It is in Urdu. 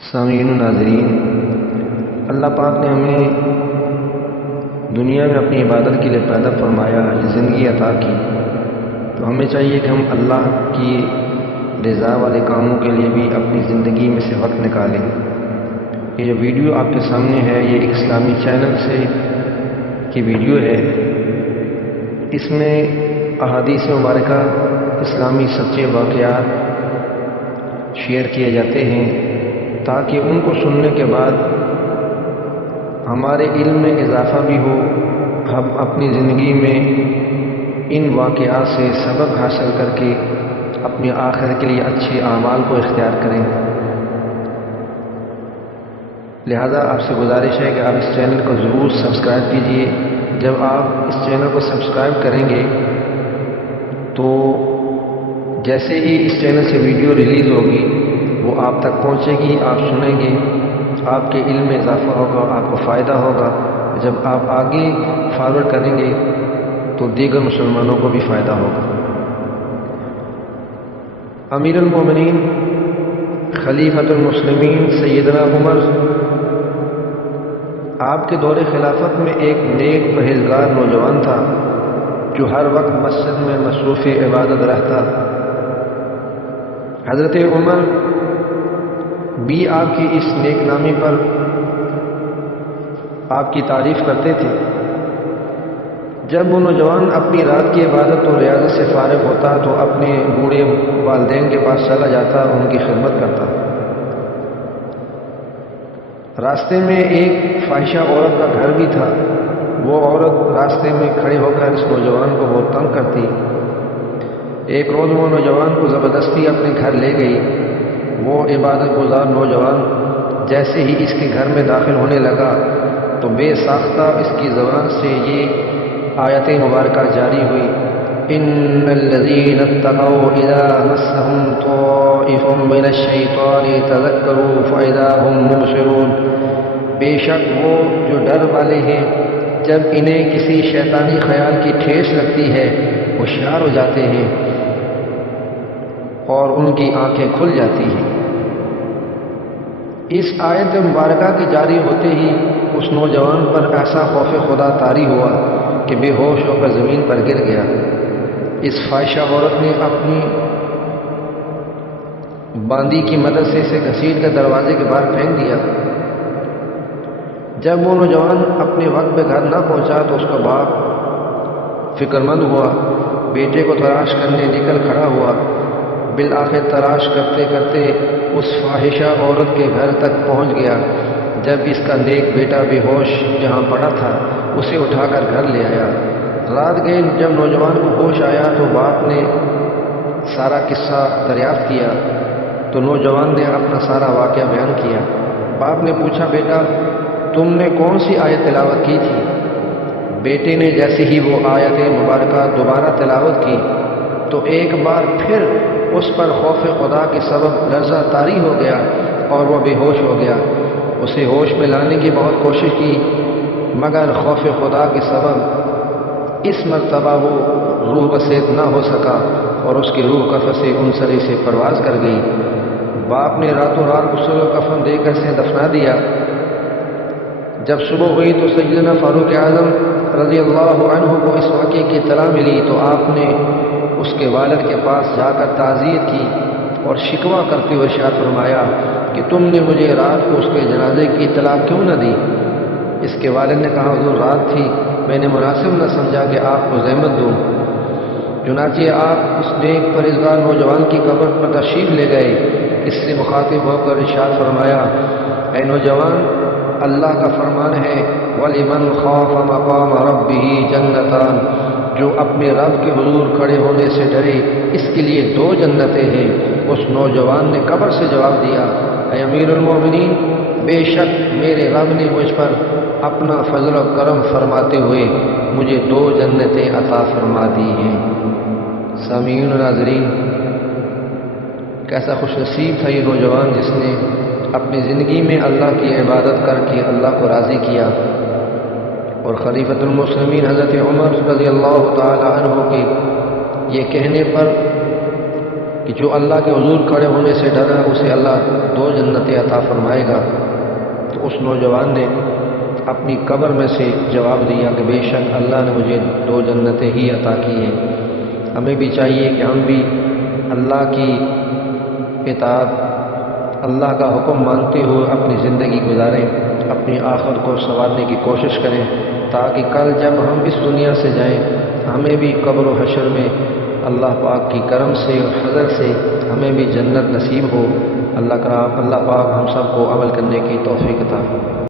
سامعین و ناظرین، اللہ پاک نے ہمیں دنیا میں اپنی عبادت کے لیے پیدا فرمایا، یہ زندگی عطا کی، تو ہمیں چاہیے کہ ہم اللہ کی رضا والے کاموں کے لیے بھی اپنی زندگی میں سے وقت نکالیں۔ یہ جو ویڈیو آپ کے سامنے ہے یہ ایک اسلامی چینل سے کی ویڈیو ہے۔ اس میں احادیث مبارکہ اسلامی سچے واقعات شیئر کیے جاتے ہیں تاکہ ان کو سننے کے بعد ہمارے علم میں اضافہ بھی ہو، ہم اپنی زندگی میں ان واقعات سے سبق حاصل کر کے اپنی آخرت کے لیے اچھے اعمال کو اختیار کریں۔ لہذا آپ سے گزارش ہے کہ آپ اس چینل کو ضرور سبسکرائب کیجئے۔ جب آپ اس چینل کو سبسکرائب کریں گے تو جیسے ہی اس چینل سے ویڈیو ریلیز ہوگی وہ آپ تک پہنچے گی، آپ سنیں گے، آپ کے علم میں اضافہ ہوگا، آپ کو فائدہ ہوگا۔ جب آپ آگے فارورڈ کریں گے تو دیگر مسلمانوں کو بھی فائدہ ہوگا۔ امیر المومنین خلیفۃ المسلمین سیدنا عمر، آپ کے دور خلافت میں ایک نیک پرہیزگار نوجوان تھا جو ہر وقت مسجد میں مصروف عبادت رہتا۔ حضرت عمر بھی آپ کی اس نیک نامی پر آپ کی تعریف کرتے تھے۔ جب وہ نوجوان اپنی رات کی عبادت اور ریاضت سے فارغ ہوتا تو اپنے بوڑھے والدین کے پاس چلا جاتا اور ان کی خدمت کرتا۔ راستے میں ایک فاحشہ عورت کا گھر بھی تھا۔ وہ عورت راستے میں کھڑے ہو کر اس نوجوان کو بہت تنگ کرتی۔ ایک روز وہ نوجوان کو زبردستی اپنے گھر لے گئی۔ وہ عبادت گزار نوجوان جیسے ہی اس کے گھر میں داخل ہونے لگا تو بے ساختہ اس کی زبان سے یہ آیت مبارکہ جاری ہوئی، ان الذین اتقوا اذا مسهم طائف من الشیطان تذکروا فاذا هم مبصرون۔ بے شک وہ جو ڈر والے ہیں جب انہیں کسی شیطانی خیال کی ٹھیس لگتی ہے ہوشیار ہو جاتے ہیں اور ان کی آنکھیں کھل جاتی ہیں۔ اس آیت مبارکہ کے جاری ہوتے ہی اس نوجوان پر ایسا خوف خدا طاری ہوا کہ بے ہوش ہو کر زمین پر گر گیا۔ اس فاحشہ عورت نے اپنی باندی کی مدد سے اسے گھسیٹ کر دروازے کے باہر پھینک دیا۔ جب وہ نوجوان اپنے وقت پہ گھر نہ پہنچا تو اس کا باپ فکر مند ہوا، بیٹے کو تلاش کرنے نکل کھڑا ہوا۔ بالآخر تلاش کرتے کرتے اس فاحشہ عورت کے گھر تک پہنچ گیا۔ جب اس کا نیک بیٹا بے ہوش جہاں پڑا تھا اسے اٹھا کر گھر لے آیا۔ رات گئے جب نوجوان کو ہوش آیا تو باپ نے سارا قصہ دریافت کیا تو نوجوان نے اپنا سارا واقعہ بیان کیا۔ باپ نے پوچھا، بیٹا تم نے کون سی آیت تلاوت کی تھی؟ بیٹے نے جیسے ہی وہ آیت مبارکہ دوبارہ تلاوت کی تو ایک بار پھر اس پر خوف خدا کے سبب لرزہ طاری ہو گیا اور وہ بے ہوش ہو گیا۔ اسے ہوش میں لانے کی بہت کوشش کی مگر خوف خدا کے سبب اس مرتبہ وہ روح بسیط نہ ہو سکا اور اس کی روح کفن سے ان سرے سے پرواز کر گئی۔ باپ نے راتوں رات غسل و کفن دے کر اسے دفنا دیا۔ جب صبح ہوئی تو سیدنا فاروق اعظم رضی اللہ عنہ کو اس واقعے کی اطلاع ملی تو آپ نے اس کے والد کے پاس جا کر تعزیت کی اور شکوہ کرتے ہوئے ارشاد فرمایا کہ تم نے مجھے رات کو اس کے جنازے کی اطلاع کیوں نہ دی؟ اس کے والد نے کہا، حضور رات تھی، میں نے مناسب نہ سمجھا کہ آپ کو زحمت دوں۔ چنانچہ آپ اس نیک پرہیزگار نوجوان کی قبر پر تشریف لے گئے۔ اس سے مخاطب ہو کر ارشاد فرمایا، اے نوجوان، اللہ کا فرمان ہے وَلِمَنْ خَافَ مَقَامَ رَبِّهِ جَنَّتَانِ، جو اپنے رب کے حضور کھڑے ہونے سے ڈرے اس کے لیے 2 جنتیں ہیں۔ اس نوجوان نے قبر سے جواب دیا، اے امیر المومنین، بے شک میرے رب نے مجھ پر اپنا فضل و کرم فرماتے ہوئے مجھے 2 جنتیں عطا فرما دی ہیں۔ سامعین و ناظرین، کیسا خوش نصیب تھا یہ نوجوان جس نے اپنی زندگی میں اللہ کی عبادت کر کے اللہ کو راضی کیا۔ اور خلیفۃ المسلمین حضرت عمر رضی اللہ تعالی عنہ کے یہ کہنے پر کہ جو اللہ کے حضور کھڑے ہونے سے ڈرا اسے اللہ 2 جنتیں عطا فرمائے گا۔ تو اس نوجوان نے اپنی قبر میں سے جواب دیا کہ بے شک اللہ نے مجھے 2 جنتیں ہی عطا کی ہیں۔ ہمیں بھی چاہیے کہ ہم بھی اللہ کی اطاعت، اللہ کا حکم مانتے ہوئے اپنی زندگی گزاریں، اپنی آخرت کو سنوارنے کی کوشش کریں، تاکہ کل جب ہم اس دنیا سے جائیں ہمیں بھی قبر و حشر میں اللہ پاک کی کرم سے اور فضل سے ہمیں بھی جنت نصیب ہو۔ اللہ پاک ہم سب کو عمل کرنے کی توفیق عطا فرمائے۔